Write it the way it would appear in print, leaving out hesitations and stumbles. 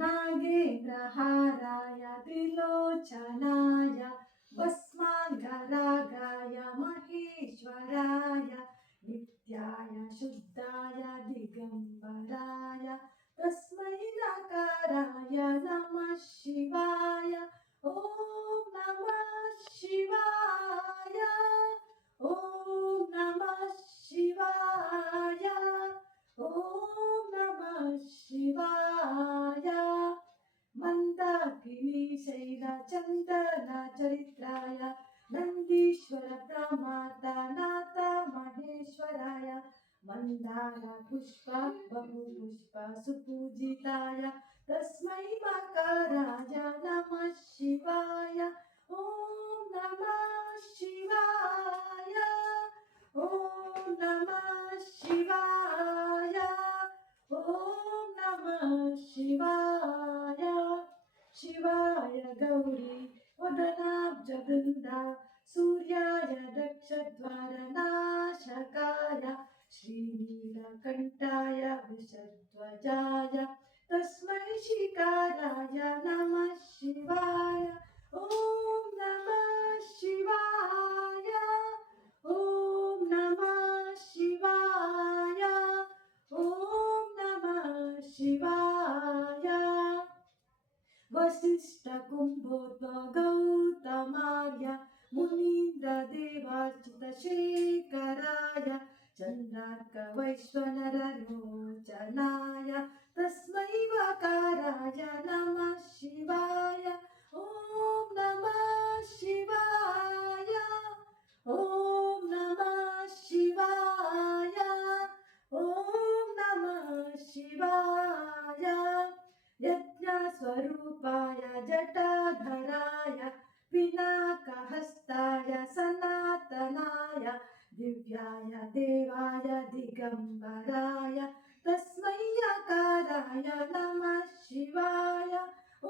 नागेन्द्रहाराय त्रिलोचनाय भस्माङ्गरागाय महेश्वराय नित्याय शुद्धाय दिगम्बराय तस्मै नकाराय नमः शिवाय ॐ नमः शिवाय ॐ नमः शिवाय ॐ नमः शिवाय मन्दाकिनी शैलचन्दनचरित्राय नन्दीश्वर प्रमाता नाथ महेश्वराय मन्दार पुष्प बहुपुष्प सुपूजिताय तस्मै मकाराय नमः शिवाय ॐ नमः शिवाय ॐ नमः शिवाय ॐ नमः शिवाय शिवाय गौरी वदनाब्जवृन्दा सूर्याय दक्षद्वारनाशकाय श्रीनीलकण्ठाय वृषध्वजाय तस्मै शिकाराय नमः शिवाय ॐ नमः शिवाय ॐ नमः शिवाय ॐ नमः शिवाय वसिष्ठ कुम्भोद्भवगौतमाय मुनीन्द्रदेवार्चित शेखराय चन्द्रार्कवैश्वनरलोचनाय तस्मै वकाराय नमः शिवाय ॐ नमः शिवाय ॐ नमः शिवाय ॐ नमः शिवाय यज्ञस्वरूपाय जटाधराय पिनाकहस्ताय सनातनाय दिव्याय देवाय दिगम्बराय तस्मै यकाराय नमः शिवाय ॐ